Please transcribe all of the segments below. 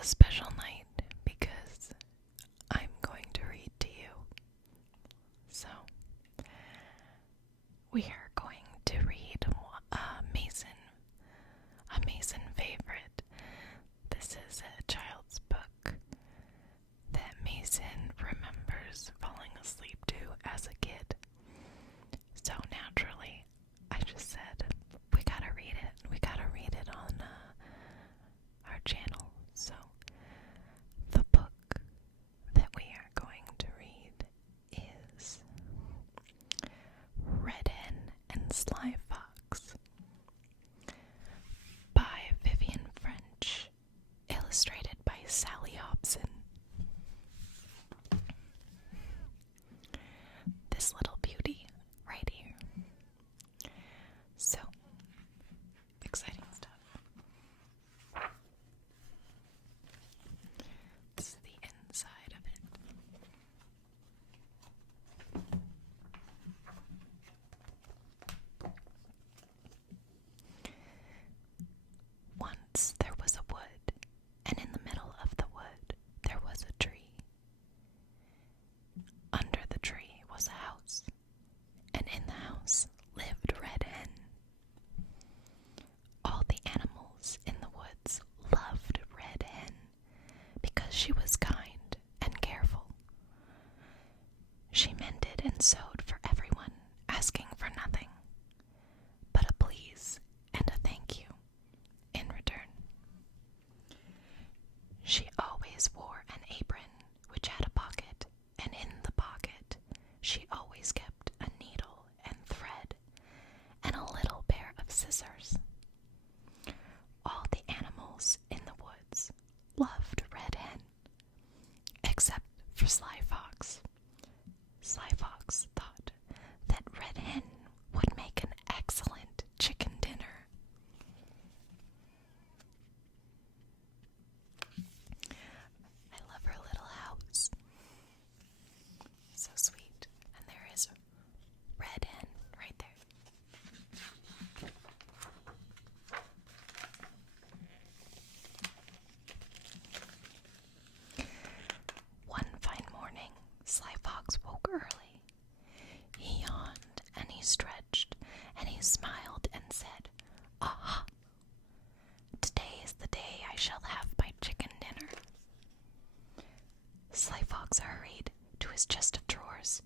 is a special night because I'm going to read to you. So, we are going to read a Mason favorite. This is a child's book that Mason remembers falling asleep to as a kid. So naturally, I just said, we gotta read it. We gotta read it on our channel. So, the book that we are going to read is Red Hen and Sly Fox by Vivian French, illustrated by Sally Hobson. This little beauty right here. So, exciting stuff. This is the inside of it. Once there was a wood, and in the middle of the wood there was a tree. Under the tree was a house, and in the house lived Red Hen. All the animals in the woods loved Red Hen because she was kind and careful. She mended and sewed for everyone, asking for nothing but a please and a thank you in return. She always wore an apron which had a pocket, and in the pocket she always kept a needle and thread and a little pair of scissors. All the animals in the woods loved Red Hen, except for Sly Fox. Sly Fox thought that Red Hen would make an excellent chicken dinner. I love her little house. So sweet. And there is Red Hen right there. One fine morning, Sly Fox woke early. He yawned and he stretched and he smiled and said, "Aha! Today is the day I shall have my chicken dinner." Sly Fox hurried to his chest of drawers.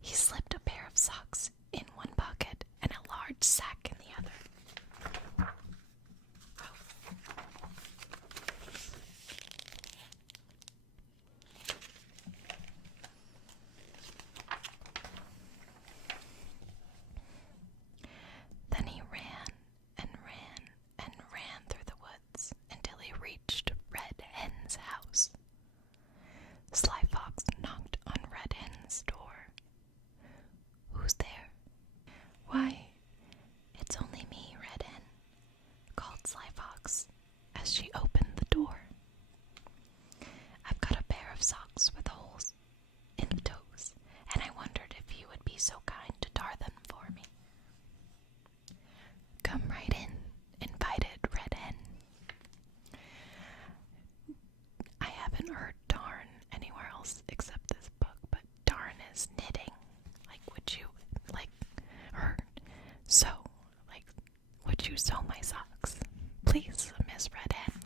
He slipped a pair of socks in one pocket and a large sack in the other. Then he ran and ran and ran through the woods until he reached Red Hen's house. Sly Fox knocked on Red Hen's door. "Who's there?" "Why, it's only me, Red Hen," called Sly Fox as she opened the door. "I've got a pair of socks with holes in the toes, and I wondered if you would be so kind to tar them for me." "Come right in," invited Red Hen. I haven't heard darn anywhere else except this book, but darn is knitting. Would you sew my socks? Please, Miss Red Hen.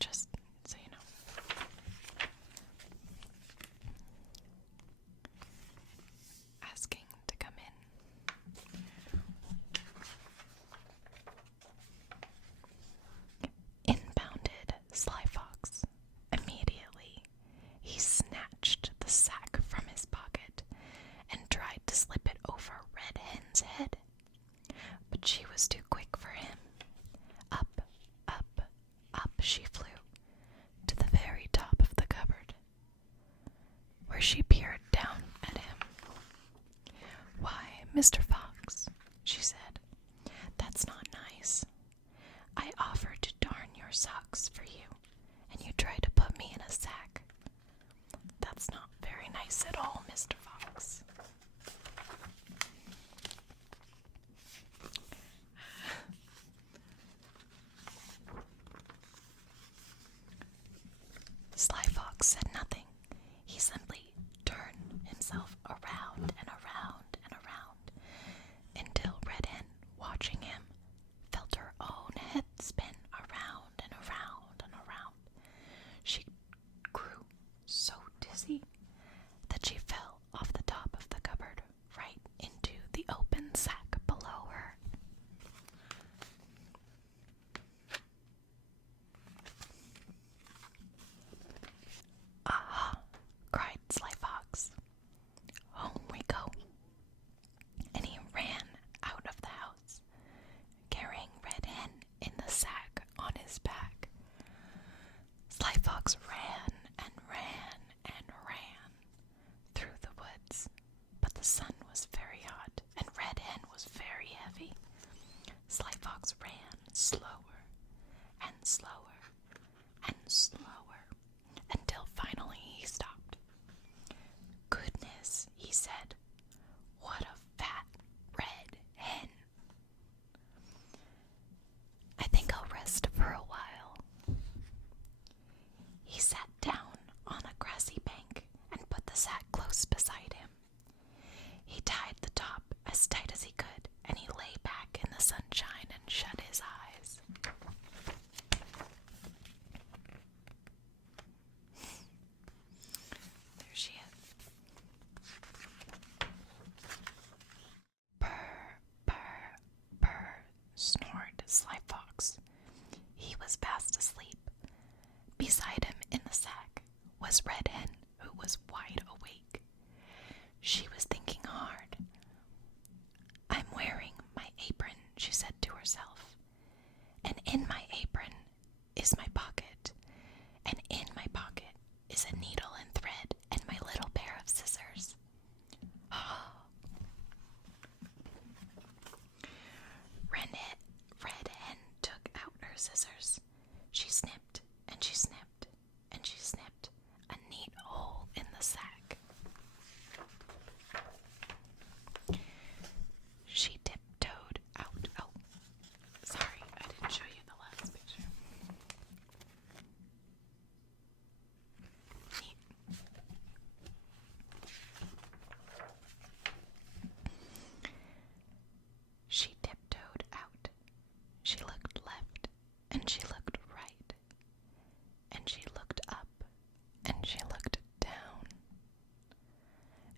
Just so you know. Asking to come in. In bounded Sly Fox. Immediately, he snatched the sack from his pocket and tried to slip it over Red Hen's head. But she was too quick for him. Up, up, up she flew, to the very top of the cupboard, where she peered down at him. "Why, Mr. Fox," she said, "that's not nice. I offered to darn your socks for you, and you tried to put me in a sack. That's not very nice at all, Mr. Fox." Fox said nothing. He simply turned himself around and around and around until Red Hen, watching him, felt her own head spin around and around and around. She grew so dizzy that she fell off the top of the cupboard right into the open sack below her. "Aha!" cried Sly Fox. "Home we go." And he ran out of the house, carrying Red Hen in the sack on his back. Sly Fox ran and ran and ran through the woods, but the sun was very hot and Red Hen was very heavy. Sly Fox ran slower and slower and slower until finally he stopped. "Goodness," he said, "what a fat red hen. I think I'll rest for a while." He sat down on a grassy bank and put the sack close beside him. He tied the top as tight as he could, and he lay back in the sunshine and shut his eyes. There she is. Purr, purr, purr, snored Sly Fox. He was fast asleep. Beside him in the sack was Red Hen, who was wide awake. She was thinking hard. "I'm wearing my apron," she said to herself. "And in my apron is my pocket. And in my pocket is a needle and thread and my little pair of scissors." Red Hen took out her scissors. She snipped and she snipped and she snipped a neat hole in the sack. She tiptoed out. Oh, sorry, I didn't show you the last picture. Neat. She tiptoed out. She looked left and she looked right. And she looked up and she looked down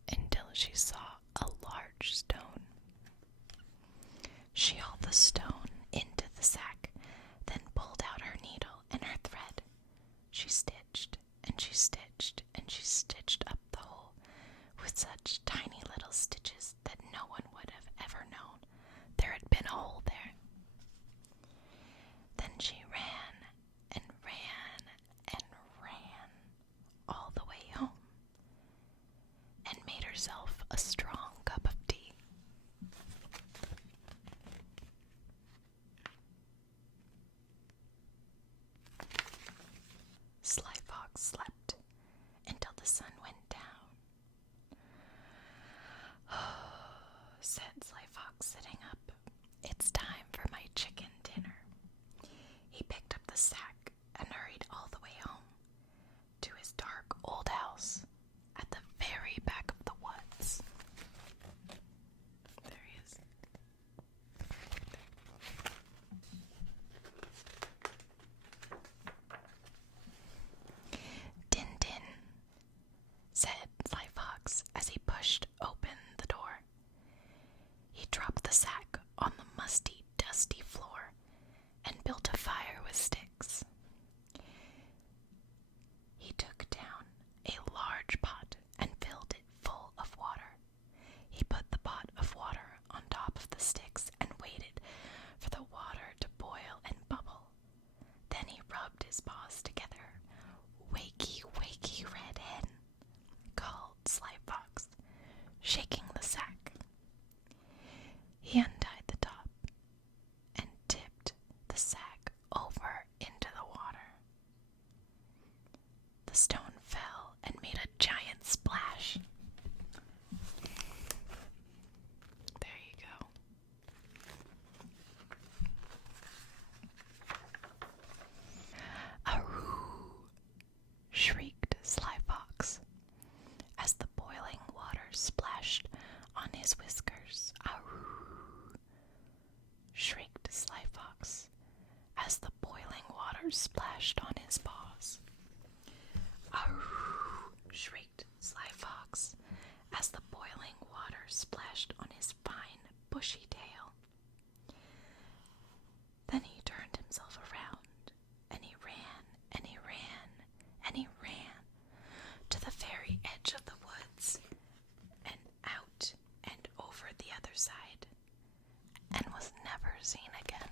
until she saw a large stone. She hauled the stone into the sack, then pulled out her needle and her thread. She stitched and she stitched and she stitched up the hole with such tiny little stitches that no one would have ever known there had been a hole there. Then she ran and ran and ran all the way home and made herself a strong cup of tea. Sly Fox slept until the sun went down. Said Sly Fox, sitting up, "It's time for my chicken dinner." He picked up the sack and hurried all the way home to his dark old house at the very back of the woods. There he is. "Din, din," said Sly Fox as he pushed open the door. He dropped the sack on the musty, dusty floor and built a fire with sticks. He took down a large pot and filled it full of water. He put the pot of water on top of the sticks and waited for the water to boil and bubble. Then he rubbed his paws together. "Wakey, wakey, Red Hen," called Sly Fox, shaking the sack. He untied the top and tipped the sack over into the water. The stone fell and made a giant splash. There you go. "Aroo!" shrieked his whiskers. Arroo! Shrieked Sly Fox as the boiling water splashed on his paws. Arroo! Shrieked Sly Fox as the boiling water splashed on his fine, bushy tail. Then he turned himself around, and he ran, and he ran, and he ran to the very edge of the woods, and out and over the other side, and was never seen again.